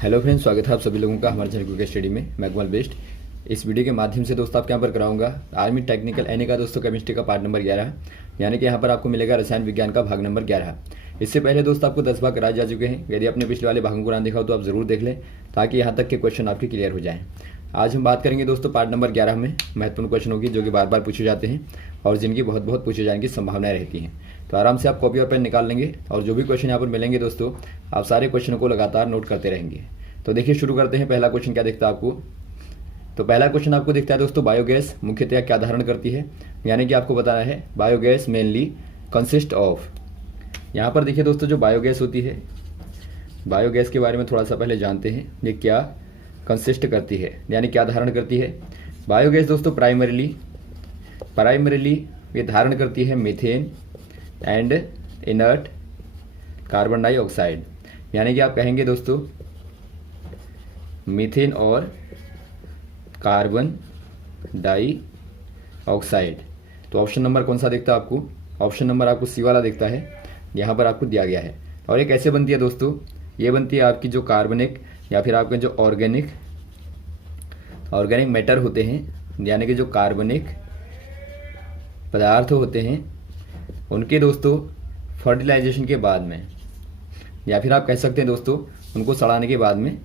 Hello friends, स्वागत है आप सभी लोगों का हमारे चैनल क्रिकेट स्टडी में। मैं कमल बेस्ट। इस वीडियो के माध्यम से दोस्तों आपके यहाँ पर कराऊंगा आर्मी टेक्निकल एनए का दोस्तों केमिस्ट्री का पार्ट नंबर 11, यानी कि यहाँ पर आपको मिलेगा रसायन विज्ञान का भाग नंबर 11। इससे पहले दोस्तों आपको 10 भाग कराए जा चुके हैं। यदि आपने पिछले वाले भागों को ना देखा हो तो आप जरूर देख लें, ताकि यहाँ तक के क्वेश्चन आपके क्लियर हो जाएँ। आज हम बात करेंगे दोस्तों पार्ट नंबर 11 में महत्वपूर्ण क्वेश्चन होगी, जो कि बार बार पूछे जाते हैं और जिनकी बहुत बहुत पूछे जाने की संभावनाएं रहती हैं। तो आराम से आप कॉपी और पेन निकाल लेंगे और जो भी क्वेश्चन यहाँ पर मिलेंगे दोस्तों, आप सारे क्वेश्चनों को लगातार नोट करते रहेंगे। तो देखिए शुरू करते हैं। पहला क्वेश्चन क्या दिखता है आपको? तो पहला क्वेश्चन आपको दिखता है दोस्तों, बायोगैस मुख्यतः क्या धारण करती है, यानी कि आपको बताना है बायोगैस मेनली कंसिस्ट ऑफ। यहाँ पर देखिए दोस्तों, जो बायोगैस होती है, बायोगैस के बारे में थोड़ा सा पहले जानते हैं। ये क्या कंसिस्ट करती है, यानी क्या धारण करती है। बायोगैस दोस्तों प्राइमरीली ये धारण करती है methane and inert carbon dioxide, यानी कि आप कहेंगे दोस्तों मीथेन और कार्बन डाइऑक्साइड। तो ऑप्शन नंबर कौन सा दिखता है आपको? ऑप्शन नंबर आपको सी वाला दिखता है, यहाँ पर आपको दिया गया है। और ये कैसे बनती है दोस्तों? ये बनती है आपकी जो कार्बनिक या फिर आपके जो ऑर्गेनिक मैटर होते हैं, यानी कि जो कार्बनिक पदार्थ होते हैं, उनके दोस्तों फर्टिलाइजेशन के बाद में, या फिर आप कह सकते हैं दोस्तों उनको सड़ाने के बाद में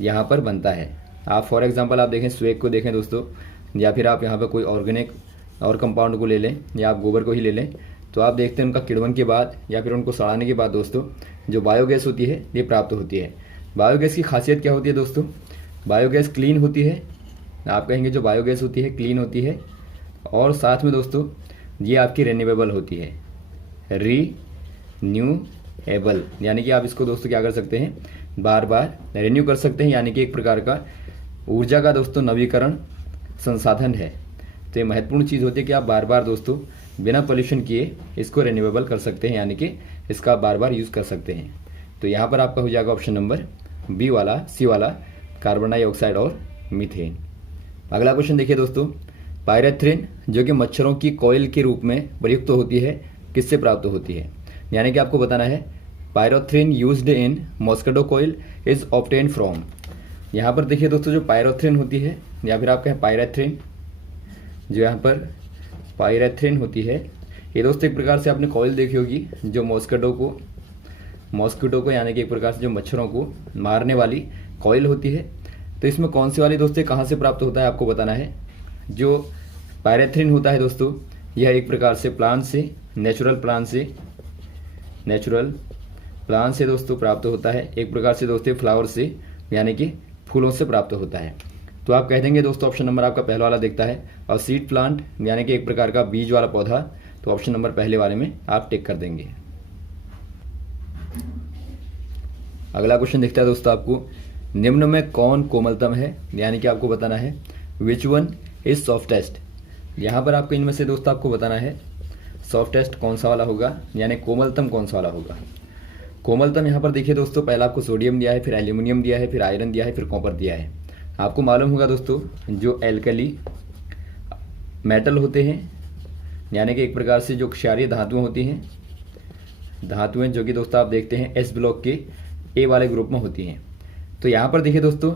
यहाँ पर बनता है। आप फॉर एग्जांपल आप देखें स्वेग को देखें दोस्तों, या फिर आप यहाँ पर कोई ऑर्गेनिक और कंपाउंड को ले लें, या आप गोबर को ही ले लें, तो आप देखते हैं उनका किण्वन के बाद या फिर उनको सड़ाने के बाद दोस्तों जो बायोगैस होती है ये प्राप्त होती है। बायोगैस की खासियत क्या होती है दोस्तों? बायोगैस क्लीन होती है। आप कहेंगे जो बायोगैस होती है क्लीन होती है, और साथ में दोस्तों ये आपकी रिन्यूएबल होती है, रीन्यूएबल, यानी कि आप इसको दोस्तों क्या कर सकते हैं, बार बार रिन्यू कर सकते हैं, यानी कि एक प्रकार का ऊर्जा का दोस्तों नवीकरण संसाधन है। तो ये महत्वपूर्ण चीज़ होती है कि आप बार बार दोस्तों बिना पोल्यूशन किए इसको रिन्यूएबल कर सकते हैं, यानी कि इसका आप बार बार यूज़ कर सकते हैं। तो यहाँ पर आपका हो जाएगा ऑप्शन नंबर बी वाला, सी वाला, कार्बन डाइऑक्साइड और मीथेन। अगला क्वेश्चन देखिए दोस्तों, पायरेथ्रिन जो कि मच्छरों की कॉइल के रूप में प्रयुक्त होती है, किससे प्राप्त होती है? यानी कि आपको बताना है pyrethrin used in mosquito coil is obtain from. यहाँ पर देखिए दोस्तों, जो पायरोथ्रिन होती है या फिर आप कहें पायरेथ्रिन, जो यहाँ पर पायरेथ्रिन होती है, ये दोस्तों एक प्रकार से आपने कॉइल देखी होगी जो मॉस्किटो को यानी कि एक प्रकार से जो मच्छरों को मारने वाली कॉइल होती है। तो इसमें कौन सी वाली दोस्तों कहाँ से प्राप्त होता है आपको बताना है। जो पायरेथ्रिन होता है दोस्तों, यह एक प्रकार से प्लांट से, नेचुरल प्लांट से दोस्तों प्राप्त होता है। एक प्रकार से दोस्तों फ्लावर से, यानी कि फूलों से प्राप्त होता है। तो आप कह देंगे दोस्तों ऑप्शन नंबर आपका पहला वाला दिखता है। और सीड प्लांट यानी कि एक प्रकार का बीज वाला पौधा, तो ऑप्शन नंबर पहले वाले में आप टिक कर देंगे। अगला क्वेश्चन दिखता है दोस्तों आपको, निम्न में कौन कोमलतम है, यानी कि आपको बताना है विच वन इज सॉफ्टेस्ट। यहाँ पर आपको इनमें से दोस्तों आपको बताना है सॉफ्टेस्ट कौन सा वाला होगा, यानी कोमलतम कौन सा वाला होगा। कोमलतम यहाँ पर देखिए दोस्तों, पहला आपको सोडियम दिया है, फिर एल्यूमिनियम दिया है, फिर आयरन दिया है, फिर कॉपर दिया है। आपको मालूम होगा दोस्तों जो एल्कली मेटल होते हैं, यानी कि एक प्रकार से जो क्षारीय धातुएं होती हैं, धातुएं जो कि दोस्तों आप देखते हैं एस ब्लॉक के ए वाले ग्रुप में होती हैं। तो यहाँ पर देखिए दोस्तों,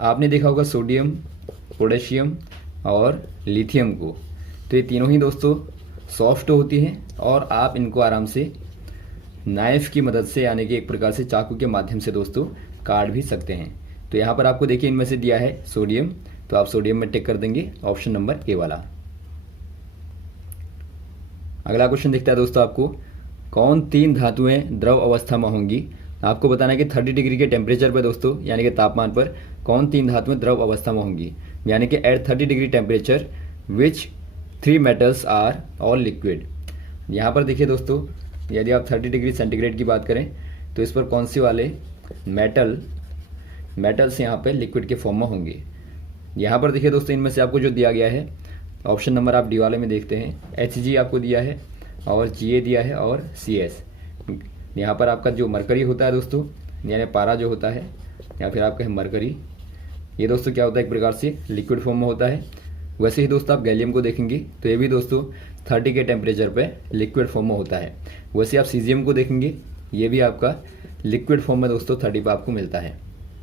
आपने देखा होगा सोडियम, पोटेशियम और लिथियम को, तो ये तीनों ही दोस्तों सॉफ्ट होती हैं और आप इनको आराम से नाइफ की मदद से, यानी कि एक प्रकार से चाकू के माध्यम से दोस्तों काट भी सकते हैं। तो यहाँ पर आपको देखिए इनमें से दिया है सोडियम, तो आप सोडियम में टिक कर देंगे ऑप्शन नंबर ए वाला। अगला क्वेश्चन दिखता है दोस्तों आपको, कौन तीन धातुएं द्रव अवस्था में होंगी। आपको बताना है कि 30 डिग्री के टेम्परेचर पर दोस्तों, यानी कि तापमान पर कौन तीन धातुएं द्रव अवस्था में होंगी, यानी कि at 30 degree temperature which 3 metals are all liquid. यहाँ पर देखिए दोस्तों, यदि आप 30 डिग्री सेंटीग्रेड की बात करें तो इस पर कौन से वाले मेटल्स यहाँ पे लिक्विड के फॉर्म में होंगे। यहाँ पर देखिए दोस्तों, इनमें से आपको जो दिया गया है ऑप्शन नंबर आप डी वाले में देखते हैं, Hg आपको दिया है और Ga दिया है और Cs। यहाँ पर आपका जो मरकरी होता है दोस्तों, यानी पारा जो होता है, या फिर आप कहें मरकरी, ये दोस्तों क्या होता है, एक प्रकार से लिक्विड फॉर्म में होता है। वैसे ही दोस्तों आप गैलियम को देखेंगे तो ये भी दोस्तों 30 के टेम्परेचर पे लिक्विड फॉर्म में होता है। वैसे आप सीजियम को देखेंगे, ये भी आपका लिक्विड फॉर्म में दोस्तों 30 पे आपको मिलता है।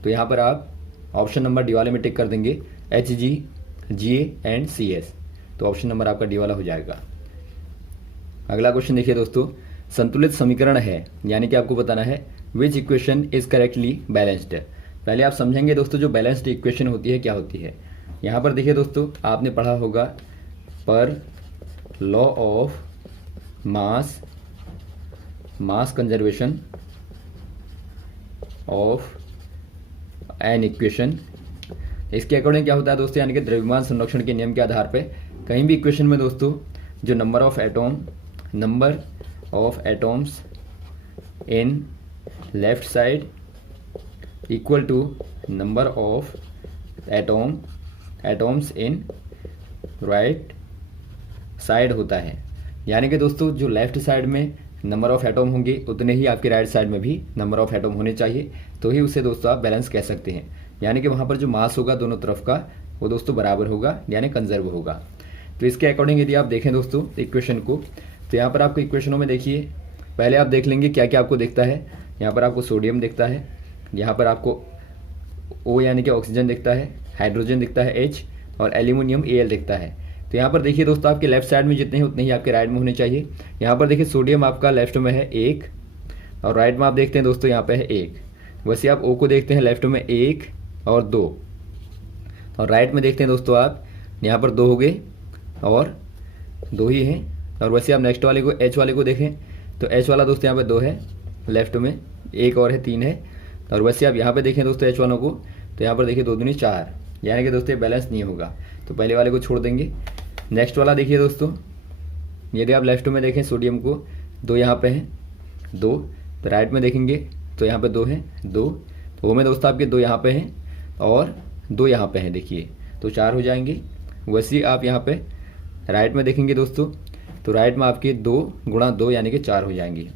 तो यहाँ पर आप ऑप्शन नंबर डी वाले में टिक कर देंगे Hg, Ga एंड Cs। तो ऑप्शन नंबर आपका डी वाला हो जाएगा। अगला क्वेश्चन देखिए दोस्तों, संतुलित समीकरण है, यानी कि आपको बताना है विच इक्वेशन इज करेक्टली बैलेंस्ड। पहले आप समझेंगे दोस्तों जो बैलेंस्ड इक्वेशन होती है क्या होती है। यहाँ पर देखिए दोस्तों, आपने पढ़ा होगा पर law of mass conservation of an equation. इसके अकॉर्डिंग क्या होता है दोस्तों, यानी कि द्रव्यमान संरक्षण के नियम के आधार पे कहीं भी इक्वेशन में दोस्तों जो number of atoms in left side equal to number of atoms in right side होता है। यानी कि दोस्तों जो लेफ्ट साइड में नंबर ऑफ एटॉम होंगे उतने ही आपके राइट साइड में भी नंबर ऑफ एटॉम होने चाहिए, तो ही उसे दोस्तों आप बैलेंस कह सकते हैं। यानी कि वहाँ पर जो मास होगा दोनों तरफ का वो दोस्तों बराबर होगा, यानी कंजर्व होगा। तो इसके अकॉर्डिंग यदि आप देखें दोस्तों इक्वेशन को, तो यहाँ पर आपको इक्वेशनों में देखिए, पहले आप देख लेंगे क्या क्या आपको दिखता है। यहाँ पर आपको सोडियम दिखता है, यहाँ पर आपको O यानी कि ऑक्सीजन दिखता है, हाइड्रोजन दिखता है H, और एल्यूमिनियम Al दिखता है। तो यहाँ पर देखिए दोस्तों आपके लेफ्ट साइड में जितने हैं उतने ही आपके राइट में होने चाहिए। यहाँ पर देखिए सोडियम आपका लेफ्ट में है 1, और राइट में आप देखते हैं दोस्तों यहाँ पे है 1। वैसे आप O को देखते हैं लेफ्ट में 1 और 2, और राइट में देखते हैं दोस्तों आप यहाँ पर 2 हो गए और 2 ही हैं। और वैसे आप नेक्स्ट वाले को H वाले को देखें तो H वाला दोस्तों यहाँ पे 2 है, लेफ्ट में 1 और है 3 है। और वैसे आप यहाँ पे देखें दोस्तों H वालों को, तो यहाँ पर देखिए 2 दूनी 4, यानी कि दोस्तों बैलेंस नहीं होगा, तो पहले वाले को छोड़ देंगे। नेक्स्ट वाला देखिए दोस्तों, यदि आप लेफ्ट में देखें सोडियम को 2 यहाँ पे हैं 2, तो राइट में देखेंगे तो यहाँ पे 2 हैं 2, तो वो में दोस्तों आपके 2 यहाँ पे हैं और 2 यहाँ पे हैं, देखिए तो 4 हो जाएंगे। वैसे आप यहाँ पे राइट में देखेंगे दोस्तों, तो राइट में आपके 2 गुणा 2 यानी कि 4 हो जाएंगे।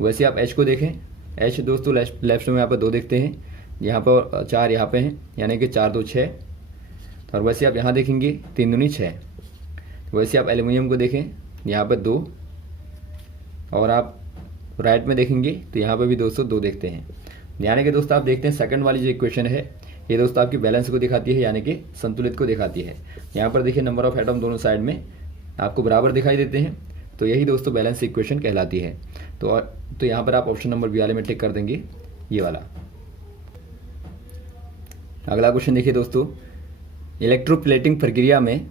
वैसे आप H को देखें, H दोस्तों लेफ्ट में यहाँ पर 2 देखते हैं, यहाँ पर 4 यहाँ पे हैं, यानी कि 4 2 6। और वैसे आप यहाँ देखेंगे 3 दूनी 6। वैसे आप एल्यूमिनियम को देखें, यहाँ पर 2, और आप राइट में देखेंगे तो यहाँ पर भी दोस्तों 2 देखते हैं। यानी कि दोस्तों आप देखते हैं सेकंड वाली जो इक्वेशन है ये दोस्तों आपकी बैलेंस को दिखाती है, यानी कि संतुलित को दिखाती है। यहाँ पर देखिए नंबर ऑफ एटम दोनों साइड में आपको बराबर दिखाई देते हैं, तो यही दोस्तों बैलेंस इक्वेशन कहलाती है। तो यहाँ पर आप ऑप्शन नंबर बी वाले में टिक कर देंगे, ये वाला। अगला क्वेश्चन देखिए दोस्तों, इलेक्ट्रोप्लेटिंग प्रक्रिया में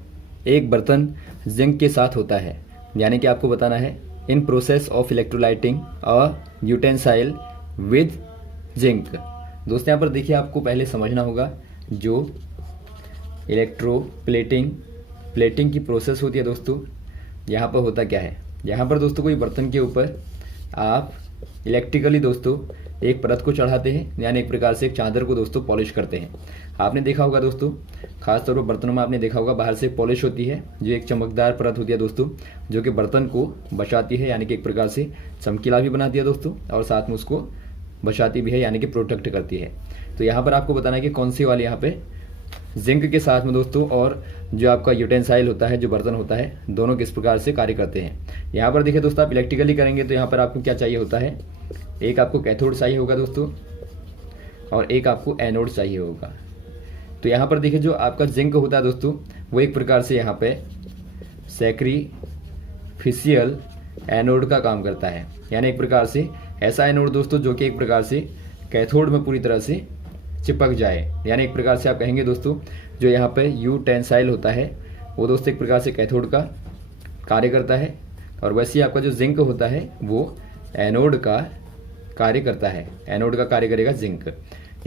एक बर्तन जिंक के साथ होता है, यानी कि आपको बताना है in process of electroplating a utensil with zinc. दोस्तों यहाँ पर देखिए आपको पहले समझना होगा जो प्लेटिंग की प्रोसेस होती है दोस्तों, यहाँ पर होता क्या है। यहाँ पर दोस्तों कोई बर्तन के ऊपर आप इलेक्ट्रिकली दोस्तों एक परत को चढ़ाते हैं, यानी एक प्रकार से एक चादर को दोस्तों पॉलिश करते हैं। आपने देखा होगा दोस्तों, खासतौर पर बर्तनों में आपने देखा होगा बाहर से पॉलिश होती है, जो एक चमकदार परत होती है दोस्तों, जो कि बर्तन को बचाती है, यानी कि एक प्रकार से चमकीला भी बनाती है दोस्तों, और साथ में उसको बचाती भी है, यानी कि प्रोटेक्ट करती है। तो यहाँ पर आपको बताना है कि कौन सी वाली यहाँ पे जिंक के साथ में दोस्तों और जो आपका यूटेंसाइल होता है, जो बर्तन होता है, दोनों किस प्रकार से कार्य करते हैं। यहाँ पर देखिए दोस्तों आप इलेक्ट्रिकली करेंगे तो यहाँ पर आपको क्या चाहिए होता है, एक आपको कैथोड चाहिए होगा दोस्तों, और एक आपको एनोड चाहिए होगा। तो यहाँ पर देखिए जो आपका जिंक होता है दोस्तों, वो एक प्रकार से यहाँ पे सैक्रिफिशियल एनोड का काम करता है, यानी एक प्रकार से ऐसा एनोड दोस्तों जो कि एक प्रकार से कैथोड में पूरी तरह से चिपक जाए। यानी एक प्रकार से आप कहेंगे दोस्तों जो यहाँ पे यूटेंसाइल होता है वो दोस्तों एक प्रकार से कैथोड का कार्य करता है, और वैसे ही आपका जो जिंक होता है वो एनोड का कार्य करता है। एनोड का कार्य करेगा जिंक।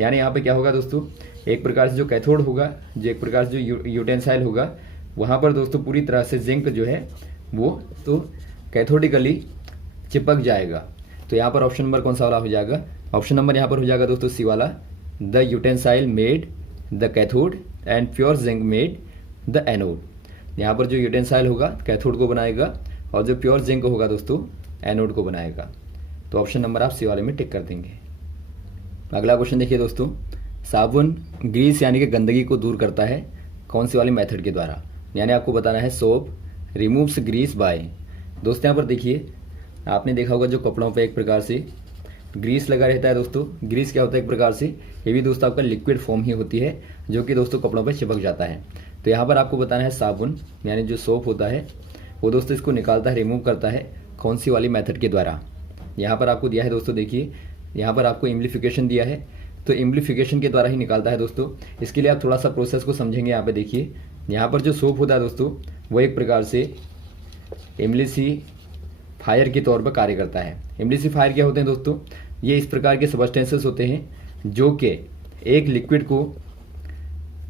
यानी यहाँ पे क्या होगा दोस्तों, एक प्रकार से जो कैथोड होगा, जो एक प्रकार से जो यूटेंसाइल होगा, वहाँ पर दोस्तों पूरी तरह से जिंक जो है वो तो कैथोडिकली चिपक जाएगा। तो यहाँ पर ऑप्शन नंबर कौन सा वाला हो जाएगा, ऑप्शन नंबर यहाँ पर हो जाएगा दोस्तों सी वाला, the utensil made the cathode and pure zinc made the anode. यहाँ पर जो यूटेंसाइल होगा कैथोड को बनाएगा, और जो प्योर जिंक होगा दोस्तों एनोड को बनाएगा। तो ऑप्शन नंबर आप सी वाले में टिक कर देंगे। अगला क्वेश्चन देखिए दोस्तों, साबुन ग्रीस यानी कि गंदगी को दूर करता है कौन सी वाली मेथड के द्वारा। यानी आपको बताना है सोप रिमूव्स ग्रीस बाय। दोस्तों यहाँ पर देखिए आपने देखा होगा जो कपड़ों पे एक प्रकार से ग्रीस लगा रहता है दोस्तों। ग्रीस क्या होता है एक प्रकार से, ये भी दोस्तों आपका लिक्विड फॉर्म ही होती है जो कि दोस्तों कपड़ों पर चिपक जाता है। तो यहाँ पर आपको बताना है साबुन यानी जो सोप होता है वो दोस्तों इसको निकालता है, रिमूव करता है कौन सी वाली मेथड के द्वारा। यहाँ पर आपको दिया है दोस्तों, देखिए यहाँ पर आपको एम्प्लीफिकेशन दिया है, तो एम्प्लीफिकेशन के द्वारा ही निकालता है दोस्तों। इसके लिए आप थोड़ा सा प्रोसेस को समझेंगे। यहाँ पे देखिए, यहाँ पर जो सोप होता है दोस्तों वो एक प्रकार से एम्प्लीफायर के तौर पर कार्य करता है। एम्प्लीफायर क्या होते हैं दोस्तों, ये इस प्रकार के सबस्टेंसेस होते हैं जो कि एक लिक्विड को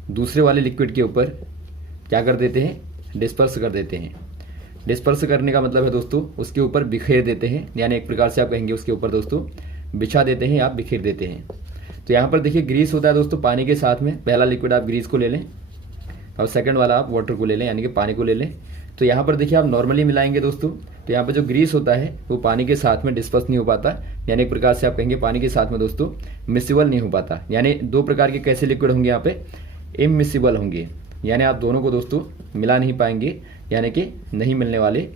दूसरे वाले लिक्विड के ऊपर क्या कर देते हैं, डिस्पर्स कर देते हैं। डिस्पर्स करने का मतलब है दोस्तों उसके ऊपर बिखेर देते हैं, यानी एक प्रकार से आप कहेंगे उसके ऊपर दोस्तों बिछा देते हैं या आप बिखेर देते हैं। तो यहाँ पर देखिए ग्रीस होता है दोस्तों पानी के साथ में। पहला लिक्विड आप ग्रीस को ले लें और सेकंड वाला आप वाटर को ले लें यानी कि पानी को ले लें। तो यहाँ पर देखिए आप नॉर्मली मिलाएंगे दोस्तों, तो यहाँ पर जो ग्रीस होता है वो पानी के साथ में डिस्पर्स नहीं हो पाता, यानी एक प्रकार से आप कहेंगे पानी के साथ में दोस्तों मिसिबल नहीं हो पाता। यानी दो प्रकार के कैसे लिक्विड होंगे यहाँ पे, इमिसिबल होंगे, यानी आप दोनों को दोस्तों मिला नहीं पाएंगे, यानी कि नहीं मिलने वाले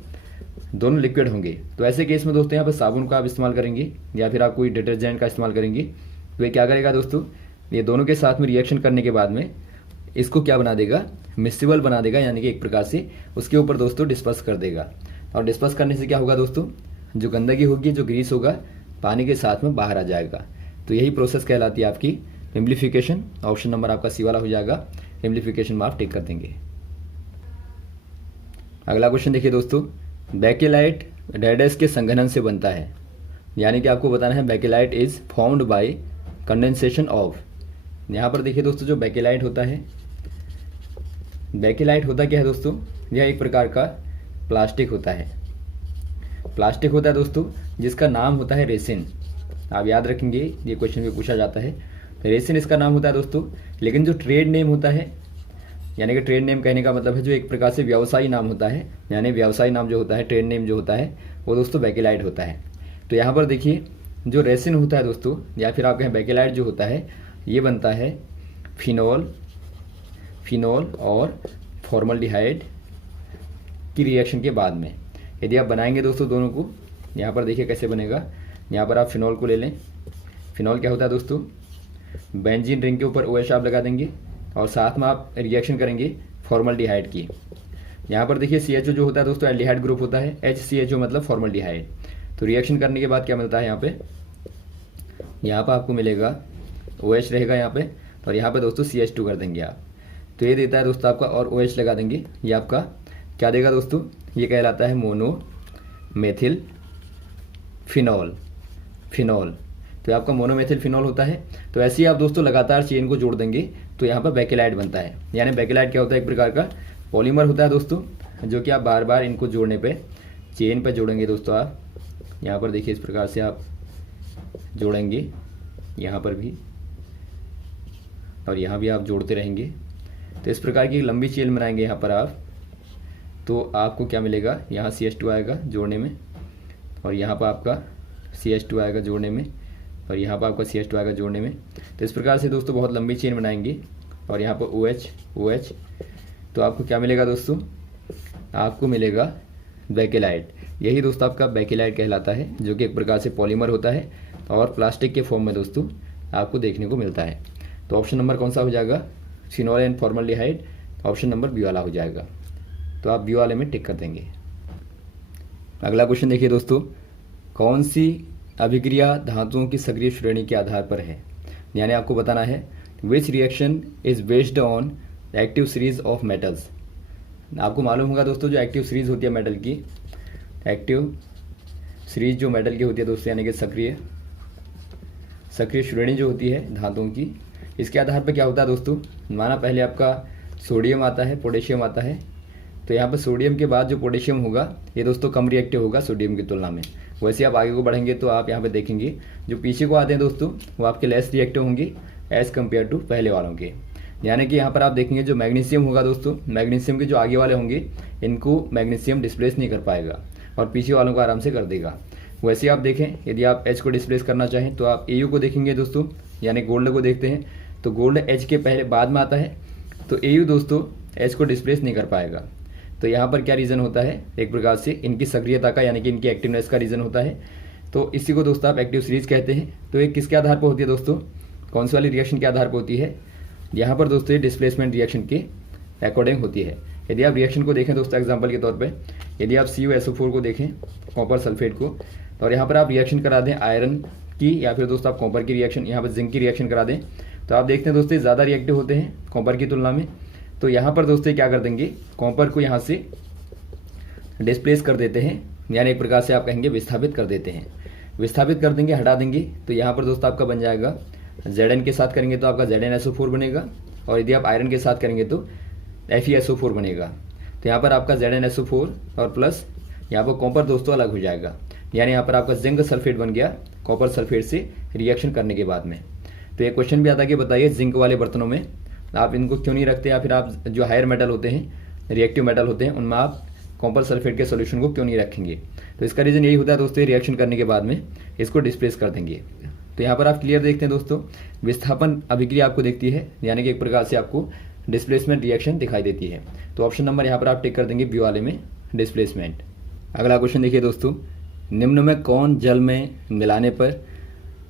दोनों लिक्विड होंगे। तो ऐसे केस में दोस्तों यहाँ पर साबुन का आप इस्तेमाल करेंगे या फिर आप कोई डिटर्जेंट का इस्तेमाल करेंगे। तो ये क्या करेगा दोस्तों, ये दोनों के साथ में रिएक्शन करने के बाद में इसको क्या बना देगा, मिसिबल बना देगा, यानी कि एक प्रकार से उसके ऊपर दोस्तों डिस्पर्स कर देगा। और डिस्पर्स करने से क्या होगा दोस्तों, जो गंदगी होगी, जो ग्रीस होगा, पानी के साथ में बाहर आ जाएगा। तो यही प्रोसेस कहलाती है आपकी एम्प्लीफिकेशन। ऑप्शन नंबर आपका सी वाला हो जाएगा, एम्प्लीफिकेशन में आप टिक कर देंगे। अगला क्वेश्चन देखिए दोस्तों, बेकेलाइट रेडस के संघनन से बनता है, यानी कि आपको बताना है bakelite is formed by condensation of. यहाँ पर देखिए दोस्तों जो बेकेलाइट होता है, बेकेलाइट होता क्या है दोस्तों, यह एक प्रकार का प्लास्टिक होता है। प्लास्टिक होता है दोस्तों जिसका नाम होता है रेसिन। आप याद रखेंगे ये क्वेश्चन में पूछा जाता है, रेसिन इसका नाम होता है दोस्तों। लेकिन जो ट्रेड नेम होता है, यानी कि ट्रेड नेम कहने का मतलब है जो एक प्रकार से व्यवसायी नाम होता है, यानी व्यवसायी नाम जो होता है, ट्रेड नेम जो होता है वो दोस्तों बेकेलाइट होता है। तो यहाँ पर देखिए जो रेसिन होता है दोस्तों, या फिर आप कहें बेकेलाइट जो होता है, ये बनता है फिनोल और फॉर्मल्डिहाइड की रिएक्शन के बाद में। यदि आप बनाएंगे दोस्तों दोनों को, यहाँ पर देखिए कैसे बनेगा। यहाँ पर आप फिनोल को ले लें। फिनोल क्या होता है दोस्तों, बेंजीन रिंग के ऊपर OH आप लगा देंगे और साथ में आप रिएक्शन करेंगे फॉर्मल्डिहाइड की। यहाँ पर देखिए CHO जो होता है दोस्तों एल्डिहाइड ग्रुप होता है, HCHO मतलब फॉर्मल्डिहाइड। तो रिएक्शन करने के बाद क्या मिलता है, यहाँ पर आपको मिलेगा OH रहेगा यहाँ पे, और यहाँ पे दोस्तों CH2 कर देंगे आप। तो ये देता है दोस्तों आपका, और OH लगा देंगे, ये आपका क्या देगा दोस्तों, ये कहलाता है मोनोमेथिल फिनॉल। तो आपका मोनोमेथिल फिनॉल होता है। तो ऐसे ही आप दोस्तों लगातार चेन को जोड़ देंगे तो यहाँ पर बेकेलाइट बनता है। यानी बेकेलाइट क्या होता है, एक प्रकार का पॉलीमर होता है दोस्तों, जो कि आप बार बार इनको जोड़ने पे, चेन पे जोड़ेंगे दोस्तों। आप यहाँ पर देखिए इस प्रकार से आप जोड़ेंगे, यहाँ पर भी और यहाँ भी आप जोड़ते रहेंगे। तो इस प्रकार की लंबी चेन बनाएंगे यहाँ पर आप, तो आपको क्या मिलेगा, यहाँ CH2 आएगा जोड़ने में, और यहाँ पर आपका CH2 आएगा जोड़ने में, और यहाँ पर आपका CH2 आएगा जोड़ने में। तो इस प्रकार से दोस्तों बहुत लंबी चेन बनाएंगे, और यहाँ पर OH। तो आपको क्या मिलेगा दोस्तों, आपको मिलेगा बेकेलाइट। यही दोस्तों आपका बेकेलाइट कहलाता है, जो कि एक प्रकार से पॉलीमर होता है और प्लास्टिक के फॉर्म में दोस्तों आपको देखने को मिलता है। तो ऑप्शन नंबर कौन सा हो जाएगा, phenol and formaldehyde, option number B वाला हो जाएगा। तो आप बी वाले में टिक कर देंगे। अगला क्वेश्चन देखिए दोस्तों, कौन सी अभिक्रिया धातुओं की सक्रिय श्रेणी के आधार पर है, यानी आपको बताना है which reaction is based on active series of metals. आपको मालूम होगा दोस्तों जो एक्टिव सीरीज होती है मेटल की, एक्टिव सीरीज जो मेटल की होती है दोस्तों, यानी कि सक्रिय श्रेणी जो होती है धातुओं की, इसके आधार पर क्या होता है दोस्तों, माना पहले आपका सोडियम आता है, पोटेशियम आता है। तो यहाँ पर सोडियम के बाद जो पोटेशियम होगा ये दोस्तों कम रिएक्टिव होगा सोडियम की तुलना में। वैसे आप आगे को बढ़ेंगे तो आप यहाँ पे देखेंगे जो पीछे को आते हैं दोस्तों वो आपके लेस रिएक्टिव होंगे एज कम्पेयर टू पहले वालों के। यानी कि यहाँ पर आप देखेंगे जो मैग्नीशियम होगा दोस्तों, मैग्नीशियम के जो आगे वाले होंगे इनको मैग्नीशियम डिस्प्लेस नहीं कर पाएगा और पीछे वालों को आराम से कर देगा। वैसे आप देखें यदि आप H को डिस्प्लेस करना चाहें तो आप AU को देखेंगे दोस्तों, यानी गोल्ड को देखते हैं तो गोल्ड H के पहले बाद में आता है, तो AU दोस्तों H को डिस्प्लेस नहीं कर पाएगा। तो यहाँ पर क्या रीज़न होता है, एक प्रकार से इनकी सक्रियता का, यानी कि इनकी एक्टिवनेस का रीज़न होता है। तो इसी को दोस्तों आप एक्टिव सीरीज कहते हैं। तो ये किसके आधार पर होती है दोस्तों, कौन सी वाली रिएक्शन के आधार पर होती है, यहाँ पर दोस्तों ये डिस्प्लेसमेंट रिएक्शन के अकॉर्डिंग होती है। यदि आप रिएक्शन को देखें दोस्तों एग्जांपल के तौर पे, यदि आप CuSO4 को देखें, कॉपर सल्फेट को, तो और यहाँ पर आप रिएक्शन करा दें आयरन की या फिर दोस्तों आप कॉपर की रिएक्शन, यहाँ पर जिंक की रिएक्शन करा दें, तो आप देखते हैं दोस्तों ज़्यादा रिएक्टिव होते हैं कॉपर की तुलना में। तो यहाँ पर दोस्तों क्या कर देंगे, कॉपर को यहाँ से डिस्प्लेस कर देते हैं, यानी एक प्रकार से आप कहेंगे विस्थापित कर देते हैं, विस्थापित कर देंगे, हटा देंगे। तो यहाँ पर दोस्तों आपका बन जाएगा Zn के साथ करेंगे तो आपका ZnSO4 बनेगा, और यदि आप आयरन के साथ करेंगे तो FeSO4 बनेगा। तो यहाँ पर आपका ZnSO4 और प्लस यहाँ पर कॉपर दोस्तों अलग हो जाएगा, यानी यहाँ पर आपका जिंक सल्फेट बन गया कॉपर सल्फेट से रिएक्शन करने के बाद में। तो ये क्वेश्चन भी आता है कि बताइए जिंक वाले बर्तनों में आप इनको क्यों नहीं रखते, या फिर आप जो हायर मेटल होते हैं, रिएक्टिव मेटल होते हैं, उनमें आप कॉपर सल्फेट के सोल्यूशन को क्यों नहीं रखेंगे। तो इसका रीज़न यही होता है दोस्तों, रिएक्शन करने के बाद में इसको डिस्प्लेस कर देंगे। तो यहाँ पर आप क्लियर देखते हैं दोस्तों, विस्थापन अभिक्रिया आपको दिखती है, यानी कि एक प्रकार से आपको डिस्प्लेसमेंट रिएक्शन दिखाई देती है। तो ऑप्शन नंबर यहाँ पर आप टिक कर देंगे बी वाले में, डिस्प्लेसमेंट। अगला क्वेश्चन देखिए दोस्तों, निम्न में कौन जल में मिलाने पर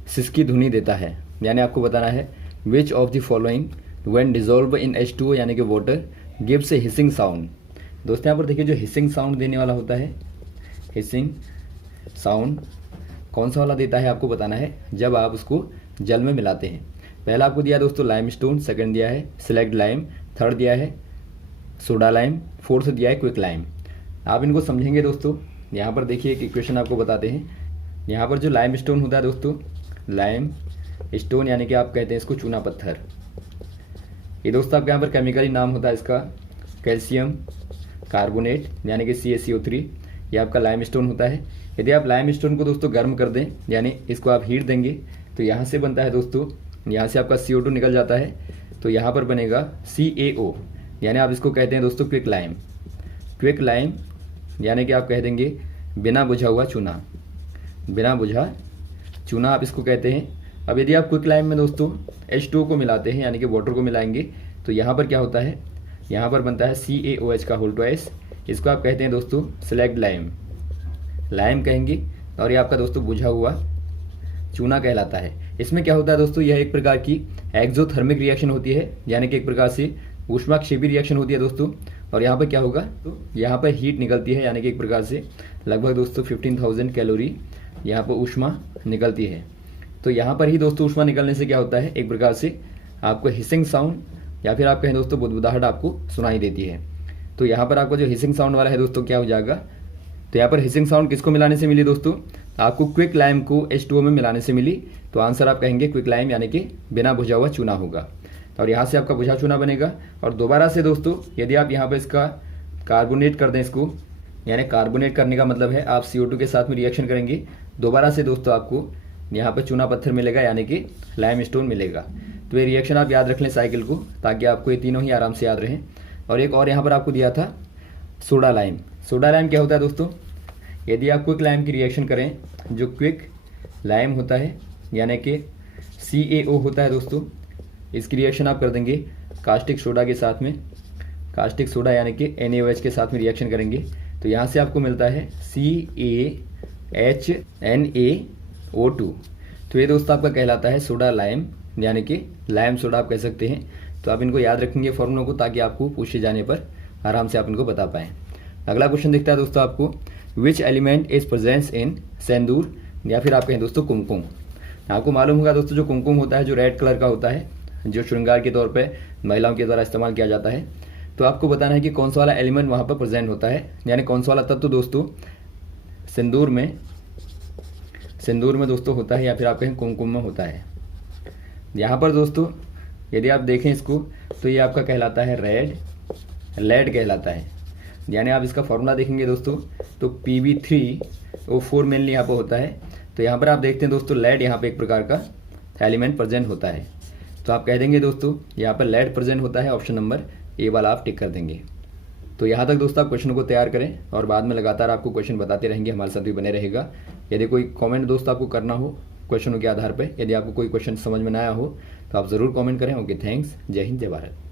सिसकी ध्वनि देता है, यानी आपको बताना है which of the following when dissolve in H2O यानी कि वाटर गिव्स ए हिसिंग साउंड। दोस्तों यहाँ पर देखिए जो हिसिंग साउंड देने वाला होता है, हिसिंग साउंड कौन सा वाला देता है आपको बताना है जब आप उसको जल में मिलाते हैं। पहला आपको दिया दोस्तों लाइमस्टोन, सेकंड दिया है स्लैग्ड लाइम, थर्ड दिया है सोडा लाइम, फोर्थ दिया है क्विक लाइम। आप इनको समझेंगे दोस्तों। यहाँ पर देखिए एक इक्वेशन आपको बताते हैं, यहाँ पर जो लाइम स्टोन होता है दोस्तों, लाइम स्टोन यानी कि आप कहते हैं इसको चूना पत्थर, ये दोस्तों आपके यहाँ पर केमिकली नाम होता है इसका कैल्शियम कार्बोनेट यानी कि CaCO3, ये आपका लाइम स्टोन होता है। यदि आप लाइम स्टोन को दोस्तों गर्म कर दें, यानी इसको आप हीट देंगे, तो यहाँ से बनता है दोस्तों, यहाँ से आपका CO2 निकल जाता है, तो यहाँ पर बनेगा CaO, यानी आप इसको कहते हैं दोस्तों क्विक लाइम। क्विक लाइम यानी कि आप कह देंगे बिना बुझा हुआ चूना, बिना बुझा चूना आप इसको कहते हैं। अब यदि आप क्विक लाइम में दोस्तों H2O को मिलाते हैं यानी कि वाटर को मिलाएंगे, तो यहाँ पर क्या होता है, यहाँ पर बनता है CaOH का होल ट्वाइस, इसको आप कहते हैं दोस्तों स्लैग्ड लाइम, लाइम कहेंगे, और ये आपका दोस्तों बुझा हुआ चूना कहलाता है। इसमें क्या होता है दोस्तों, यह एक प्रकार की एक्सोथर्मिक रिएक्शन होती है, यानी कि एक प्रकार से ऊष्माक्षेपी रिएक्शन होती है दोस्तों। और यहाँ पर क्या होगा, तो यहाँ पर हीट निकलती है, यानी कि एक प्रकार से लगभग दोस्तों 15,000 कैलोरी यहाँ पर ऊष्मा निकलती है। तो यहाँ पर ही दोस्तों ऊष्मा निकलने से क्या होता है, एक प्रकार से आपको हिसिंग साउंड या फिर आप कहें दोस्तों बुदबुदाहट आपको सुनाई देती है। तो यहाँ पर आपको जो हिसिंग साउंड वाला है दोस्तों क्या हो जाएगा, तो यहाँ पर हिसिंग साउंड किसको मिलाने से मिली दोस्तों, आपको क्विक लाइम को H2O में मिलाने से मिली। तो आंसर आप कहेंगे क्विक लाइम यानी कि बिना बुझा हुआ चूना होगा, और यहाँ से आपका बुझा चूना बनेगा। और दोबारा से दोस्तों यदि आप यहाँ पर इसका कार्बोनेट कर दें, इसको यानी कार्बोनेट करने का मतलब है आप CO2 के साथ में रिएक्शन करेंगे, दोबारा से दोस्तों आपको यहाँ पर चूना पत्थर मिलेगा यानी कि लाइम स्टोन मिलेगा। तो ये रिएक्शन आप याद रख लें साइकिल को, ताकि आपको ये तीनों ही आराम से याद रहें। और एक और यहाँ पर आपको दिया था सोडा लाइम। सोडा लाइम क्या होता है दोस्तों, यदि आप क्विक लाइम की रिएक्शन करें, जो क्विक लाइम होता है यानी कि CaO होता है दोस्तों, इसकी रिएक्शन आप कर देंगे कास्टिक सोडा के साथ में, कास्टिक सोडा यानी कि NaOH के साथ में रिएक्शन करेंगे, तो यहाँ से आपको मिलता है CaHNaO2। तो ये दोस्तों आपका कहलाता है सोडा लाइम यानी कि लाइम सोडा आप कह सकते हैं। तो आप इनको याद रखेंगे फॉर्मूलों को, ताकि आपको पूछे जाने पर आराम से आप इनको बता पाएँ। अगला क्वेश्चन दिखता है दोस्तों आपको, which element is presence in sindoor, या फिर आप कहें दोस्तों कुमकुम। आपको मालूम होगा दोस्तों जो कुमकुम होता है, जो रेड कलर का होता है, जो श्रृंगार के तौर पे महिलाओं के द्वारा इस्तेमाल किया जाता है। तो आपको बताना है कि कौन सा वाला एलिमेंट वहाँ पर प्रेजेंट होता है, यानी कौन सा वाला तत्व दोस्तों सिंदूर में दोस्तों होता है, या फिर आप कहें कुमकुम में होता है। यहाँ पर दोस्तों यदि आप देखें इसको, तो ये आपका कहलाता है लेड कहलाता है। यानी आप इसका फॉर्मूला देखेंगे दोस्तों, तो Pb3O4 मेनली यहाँ पर होता है। तो यहाँ पर आप देखते हैं दोस्तों लेड यहाँ पे एक प्रकार का एलिमेंट प्रेजेंट होता है। तो आप कह देंगे दोस्तों यहाँ पर लेड प्रेजेंट होता है, ऑप्शन नंबर ए वाला आप टिक कर देंगे। तो यहाँ तक दोस्तों आप क्वेश्चन को तैयार करें, और बाद में लगातार आपको क्वेश्चन बताते रहेंगे, हमारे साथ भी बने रहेगा। यदि कोई कमेंट दोस्तों आपको करना हो क्वेश्चनों के आधार पर, यदि आपको कोई क्वेश्चन समझ में ना आया हो, तो आप ज़रूर कमेंट करें। ओके, थैंक्स, जय हिंद, जय भारत।